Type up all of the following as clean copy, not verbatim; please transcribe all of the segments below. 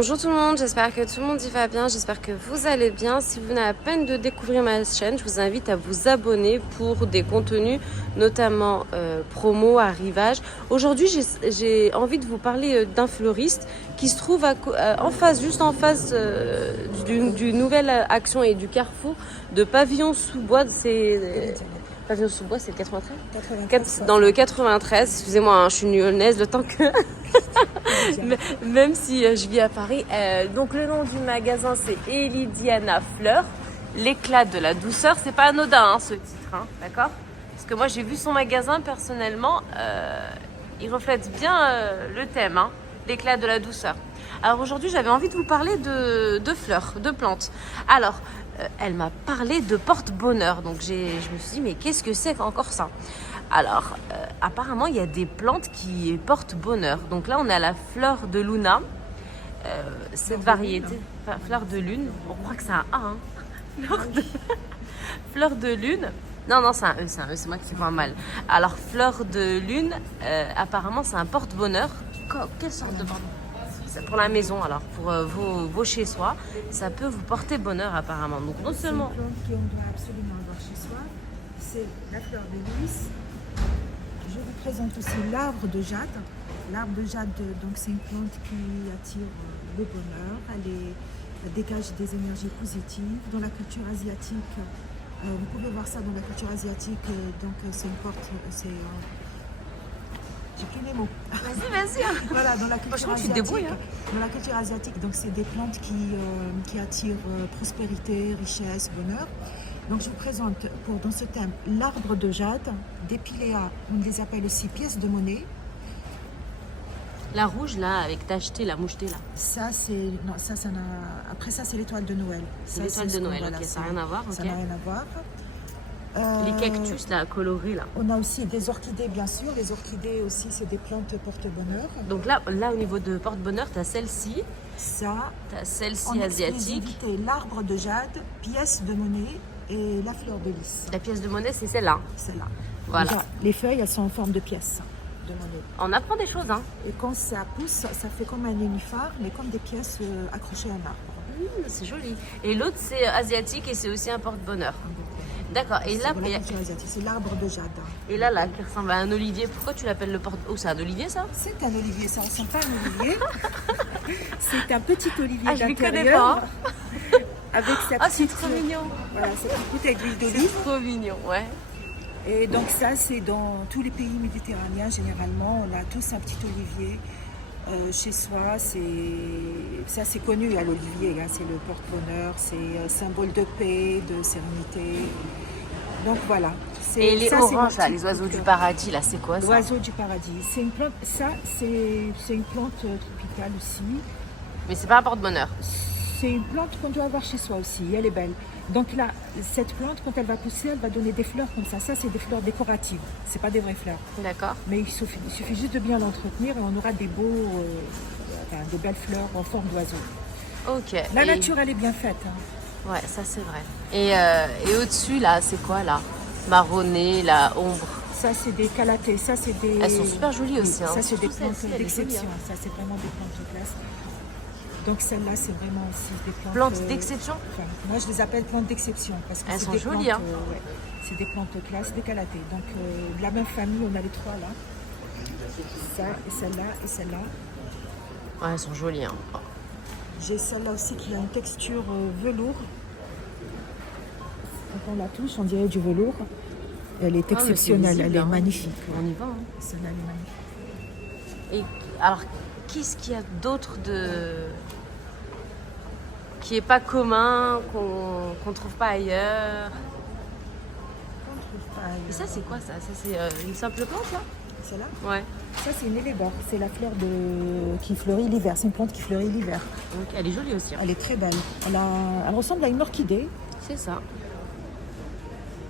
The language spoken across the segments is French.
Bonjour tout le monde, j'espère que tout le monde y va bien, j'espère que vous allez bien. Si vous venez à peine de découvrir ma chaîne, je vous invite à vous abonner pour des contenus, notamment promo, arrivage. Aujourd'hui, j'ai envie de vous parler d'un fleuriste qui se trouve en face, juste en face du Nouvelle Action et du Carrefour de Pavillon-sous-Bois. Pavillon-sous-Bois, c'est le 93 dans le 93, excusez-moi, hein, je suis lyonnaise, le temps que... Même si je vis à Paris. Donc le nom du magasin, c'est Elidiana Fleurs, l'éclat de la douceur. C'est pas anodin hein, ce titre, hein, d'accord? Parce que moi j'ai vu son magasin personnellement, il reflète bien le thème, hein, l'éclat de la douceur. Alors aujourd'hui j'avais envie de vous parler de fleurs, de plantes. Alors elle m'a parlé de porte-bonheur, donc je me suis dit mais qu'est-ce que c'est encore ça? Alors, apparemment, il y a des plantes qui portent bonheur. Donc là, on a la fleur de Luna, cette variété, enfin, fleur de lune. On croit que c'est un A, hein. Fleur de lune. Non, c'est un E, c'est moi qui fais pas mal. Alors, fleur de lune, apparemment, c'est un porte-bonheur. Quelle sorte de porte-bonheur? C'est pour la maison, alors, pour vos chez-soi. Ça peut vous porter bonheur, apparemment. Donc, non seulement... C'est une plante qu'on doit absolument avoir chez soi. C'est la fleur de lys. Je vous présente aussi l'arbre de jade. L'arbre de jade, donc c'est une plante qui attire le bonheur. Elle dégage des énergies positives. Dans la culture asiatique, vous pouvez voir ça dans la culture asiatique. Donc c'est une porte, j'ai plus les mots. Vas-y. Voilà, dans la culture asiatique. Hein. Dans la culture asiatique, donc c'est des plantes qui attirent prospérité, richesse, bonheur. Donc je vous présente dans ce thème l'arbre de jade, des piléas, on les appelle aussi pièces de monnaie. La rouge là, avec tacheté, la mouchetée là. Ça c'est après ça c'est l'étoile de Noël. C'est l'étoile de Noël, ok, ça n'a rien à voir. Ça n'a rien à voir. Les cactus là, colorés là. On a aussi des orchidées bien sûr. Les orchidées aussi c'est des plantes porte-bonheur. Donc là au niveau de porte-bonheur, tu as celle-ci. Ça. Tu as celle-ci en asiatique. L'arbre de jade, pièces de monnaie. Et la fleur de lys. La pièce de monnaie, c'est celle-là. Celle-là. Voilà. Déjà, les feuilles, elles sont en forme de pièces de monnaie. On apprend des choses, hein. Et quand ça pousse, ça fait comme un nénuphar, mais comme des pièces accrochées à un arbre. C'est joli. Et l'autre, c'est asiatique et c'est aussi un porte-bonheur. D'accord. Et là, c'est l'arbre de jade. Et là, qui ressemble à un olivier. Pourquoi tu l'appelles le porte... Oh, c'est un olivier, ça? C'est un olivier, ça ne ressemble pas à un olivier. C'est un petit olivier d'intérieur. Je ne connais pas. Avec sa c'est trop mignon. Voilà, cette petite bouteille d'huile d'olive. C'est trop mignon, ouais. Et donc ça, c'est dans tous les pays méditerranéens, généralement, on a tous un petit olivier chez soi. Ça, c'est connu, à l'olivier, hein, c'est le porte-bonheur, c'est symbole de paix, de sérénité. Donc voilà. Et les oranges, là, les oiseaux du paradis, là, c'est quoi ça? L'oiseau du paradis. C'est une plante, ça, c'est une plante tropicale aussi. Mais c'est pas un porte-bonheur. C'est une plante qu'on doit avoir chez soi aussi, elle est belle. Donc là, cette plante, quand elle va pousser, elle va donner des fleurs comme ça. Ça, c'est des fleurs décoratives, c'est pas des vraies fleurs. D'accord. Mais il suffit juste de bien l'entretenir et on aura des des belles fleurs en forme d'oiseau. Ok. La nature, elle est bien faite. Hein. Ouais, ça c'est vrai. Et au-dessus, là, c'est quoi, là? Marronné, la ombre. Ça, c'est des calathées. Ça, c'est des... Elles sont super jolies aussi. Ça, hein. c'est des plantes d'exception. Hein. Ça, c'est vraiment des plantes de classe. Donc celle-là, c'est vraiment aussi des plantes... Plantes d'exception moi, je les appelle plantes d'exception. Parce que elles sont des jolies, plantes, hein. ouais, c'est des plantes de classe, des calatées. Donc, de la même famille, on a les trois, là. Ça, et celle-là, et celle-là. Ouais, elles sont jolies, hein. J'ai celle-là aussi qui a une texture velours. Quand on la touche, on dirait du velours. Elle est exceptionnelle, visible, elle est magnifique. On y va, hein. Celle-là, elle est magnifique. Et alors, qu'est-ce qu'il y a d'autre qui est pas commun, qu'on trouve pas ailleurs? Et ça, c'est quoi ça? Ça, c'est une simple plante, là? Celle-là? Ouais. Ça, c'est une élébore. C'est la fleur qui fleurit l'hiver. C'est une plante qui fleurit l'hiver. Donc, elle est jolie aussi. Hein. Elle est très belle. Elle ressemble à une orchidée. C'est ça.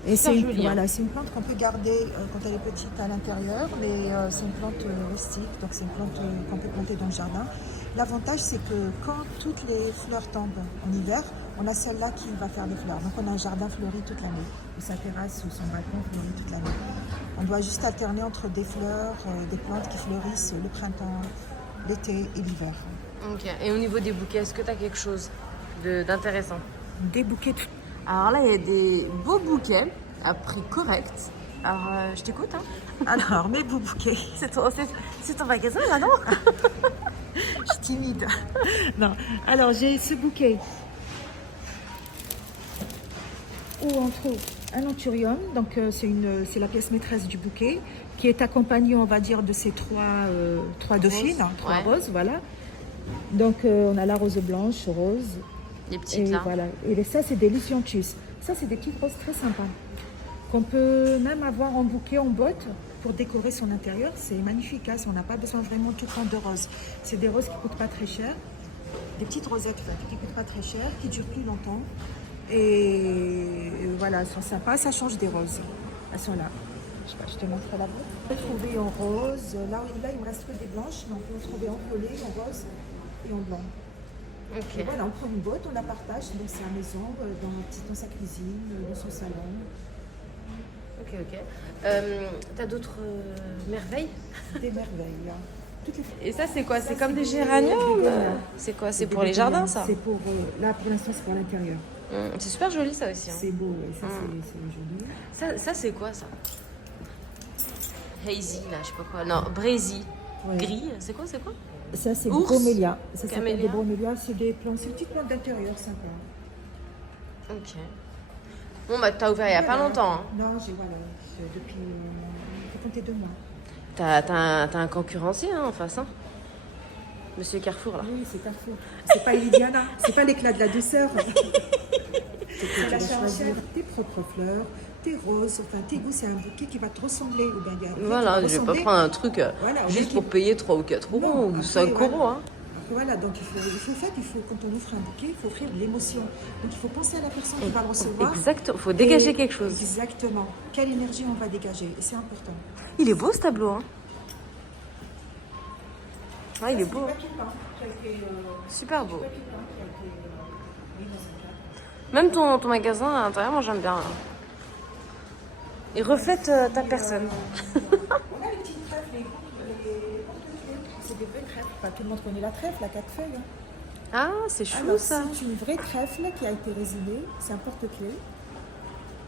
Et c'est joli, voilà, c'est une plante qu'on peut garder quand elle est petite à l'intérieur, mais c'est une plante rustique, donc c'est une plante qu'on peut planter dans le jardin. L'avantage, c'est que quand toutes les fleurs tombent en hiver, on a celle-là qui va faire des fleurs. Donc on a un jardin fleuri toute l'année, ou sa terrasse ou son balcon fleuri toute l'année. On doit juste alterner entre des fleurs, des plantes qui fleurissent le printemps, l'été et l'hiver. Ok. Et au niveau des bouquets, est-ce que tu as quelque chose d'intéressant? Des bouquets de... Alors là, il y a des beaux bouquets à prix correct. Alors, je t'écoute. Hein. Alors, mes beaux bouquets. C'est ton magasin, là, non? Je suis timide. Non. Alors, j'ai ce bouquet où on trouve un anthurium. Donc, c'est la pièce maîtresse du bouquet qui est accompagnée, on va dire, de ces trois dauphines, trois Ouais. roses, voilà. Donc, on a la rose blanche, rose. Les petites, Et là. voilà. Et ça, c'est des Lysianthus. Ça, c'est des petites roses très sympas. Qu'on peut même avoir en bouquet, en botte, pour décorer son intérieur. C'est magnifique. Hein. On n'a pas besoin vraiment tout prendre de roses. C'est des roses qui ne coûtent pas très cher. Des petites rosettes qui ne coûtent pas très cher, qui durent plus longtemps. Et voilà, elles sont sympas. Ça change des roses. Elles sont là. Je te montrerai la boîte. On peut trouver en rose. Là, il me reste que des blanches. Mais on peut trouver en violet, en rose et en blanc. Ok. Et voilà, on prend une botte, on la partage dans sa maison, dans sa cuisine, dans son salon. Ok, ok. T'as d'autres merveilles? Des merveilles. Hein. Toutes les... Et ça, c'est quoi? Ça, C'est comme des des géraniums? bégonias. C'est quoi? C'est des pour les bégonias. jardins, ça? C'est pour, là, pour l'instant, c'est pour l'intérieur. C'est super joli, ça aussi. Hein. C'est beau, et ça, c'est joli. Ça c'est quoi, ça? Hazy, là, je sais pas quoi. Non, Brazy. Ouais. Gris, c'est quoi? Ça, c'est Ours. bromélia. Ça s'appelle Camélia. des bromélias. C'est des plantes, c'est une petite plante d'intérieur, sympa. Ok. Bon, bah, t'as ouvert il y a pas longtemps. Hein. Non, depuis, faut compter 2 mois. T'as un concurrencier hein, en face, hein? Monsieur Carrefour, là. Oui, c'est Carrefour. C'est pas Elidiana, c'est pas l'éclat de la douceur. Tu vas choisir tes propres fleurs, tes roses, enfin tes goûts, c'est un bouquet qui va te ressembler. Ou bien, Voilà, je vais pas prendre un truc voilà, juste pour payer 3 ou 4 euros Non, ou après, 5 voilà. euros. Hein. Voilà, donc quand on offre un bouquet, il faut offrir de l'émotion. Donc il faut penser à la personne qui va le recevoir. Exactement, il faut dégager Et quelque chose. Exactement. Quelle énergie on va dégager. Et c'est important. Il est beau ce tableau. Hein. Ouais, il est beau. Super beau. Même ton magasin à l'intérieur, moi j'aime bien. Hein. Il reflète ta personne. On a les petites trèfles, c'est des vraies trèfles. Enfin, tout le monde connaît la trèfle, la 4 feuilles. Hein. Ah, c'est chou Alors, ça. c'est une vraie trèfle qui a été résinée. C'est un porte-clés.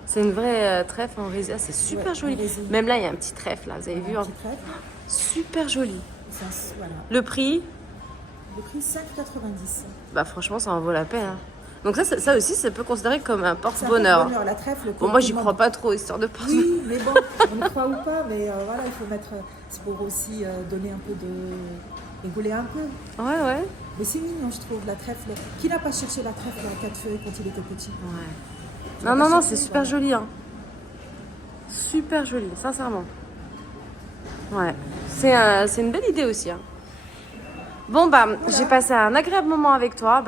C'est une vraie trèfle en résine. Ah, c'est super Ouais, joli. en résine. Même là, il y a un petit trèfle là. Vous avez vu Un hein. petit trèfle. Super joli. Voilà. Le prix, Le prix 5,90. bah franchement, ça en vaut la peine. Hein. Donc ça aussi, ça peut considérer comme un C'est un porte-bonheur. porte-bonheur, la trèfle. Bon, moi, j'y crois pas trop, histoire de porte. Oui, mais bon, on y croit ou pas, mais voilà, il faut mettre. C'est pour aussi donner un peu de. Rigoler un peu. Ouais, ouais. Mais c'est mignon, je trouve, la trèfle. Qui n'a pas cherché la trèfle à 4 feuilles quand il était petit? Ouais. Non, c'est super joli. Hein. Super joli, sincèrement. Ouais. C'est une belle idée aussi. Hein. Bon, bah, j'ai passé un agréable moment avec toi.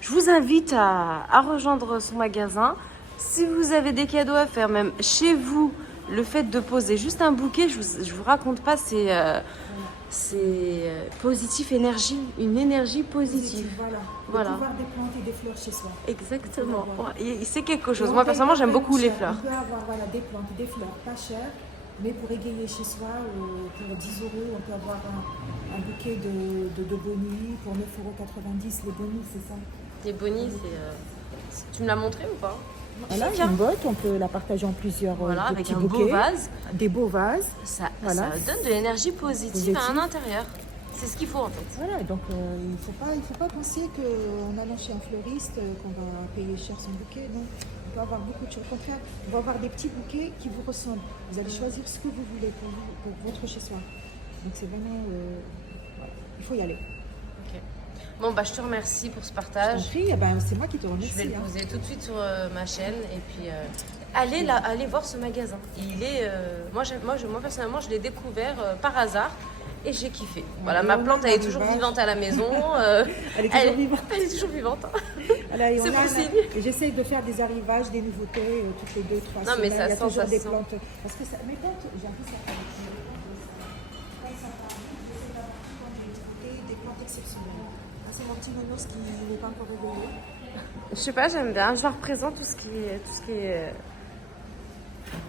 Je vous invite à rejoindre son magasin. Si vous avez des cadeaux à faire, même chez vous, le fait de poser juste un bouquet, je vous raconte pas, c'est positif énergie, une énergie positive. Voilà. Le pouvoir des plantes et des fleurs chez soi. Exactement. Voilà. Ouais, c'est quelque chose. Et on Moi, paye personnellement, pas j'aime beaucoup les cher. fleurs. On peut avoir voilà, des plantes et des fleurs pas chères, mais pour égayer chez soi, pour 10 euros, on peut avoir un bouquet de bonnies pour 9,90 €. Les bonnies, c'est ça. Les bonnies, tu me l'as montré ou pas? Voilà, Tiens. une botte, on peut la partager en plusieurs Voilà, avec petits un bouquets. beau vase. Des beaux vases. Ça Voilà. donne de l'énergie positive à un intérieur. C'est ce qu'il faut en fait. Voilà, donc il ne faut pas penser qu'en allant chez un fleuriste, qu'on va payer cher son bouquet. Non, on peut avoir beaucoup de choses. Au contraire, on va avoir des petits bouquets qui vous ressemblent. Vous allez choisir ce que vous voulez pour votre chez-soi. Donc c'est vraiment... voilà. Il faut y aller. Ok. Bon, je te remercie pour ce Je partage. t'en prie, c'est moi qui te remercie. Je vais le hein. poser tout de suite sur ma chaîne et puis allez voir ce magasin. Il est, moi personnellement, je l'ai découvert par hasard et j'ai kiffé. Voilà, ma plante elle est toujours vivante à la maison. Elle est toujours vivante. Elle est toujours vivante. Voilà, et C'est on a bon signe. et j'essaye de faire des arrivages, des nouveautés toutes les 2-3 Non, semaines. mais ça Il y a sent, toujours ça des sent. plantes. Parce que mes plantes, j'ai un peu ça. Des plantes exceptionnelles. Ah, c'est mon petit nounours qui n'est pas encore réveillé. Je sais pas, j'aime bien. Je représente tout ce qui est.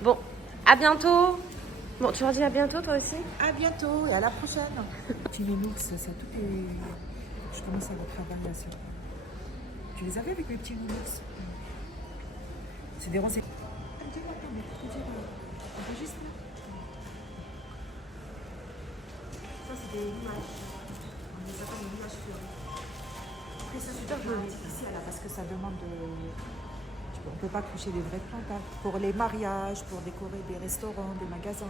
Bon, à bientôt. Bon, tu leur dis à bientôt toi aussi. À bientôt et à la prochaine. Petit nounours, ça tout est Je commence à les travailler à ce point. Tu les avais avec les petits remix? C'est des renseignements. Attends, mais pour te dire, enregistre là. Ça, c'est des nuages. On les appelle des nuages fleuris. Après, ça, c'est super artificiel là, parce que ça demande de. On ne peut pas coucher des vraies plantes. Hein. Pour les mariages, pour décorer des restaurants, des magasins.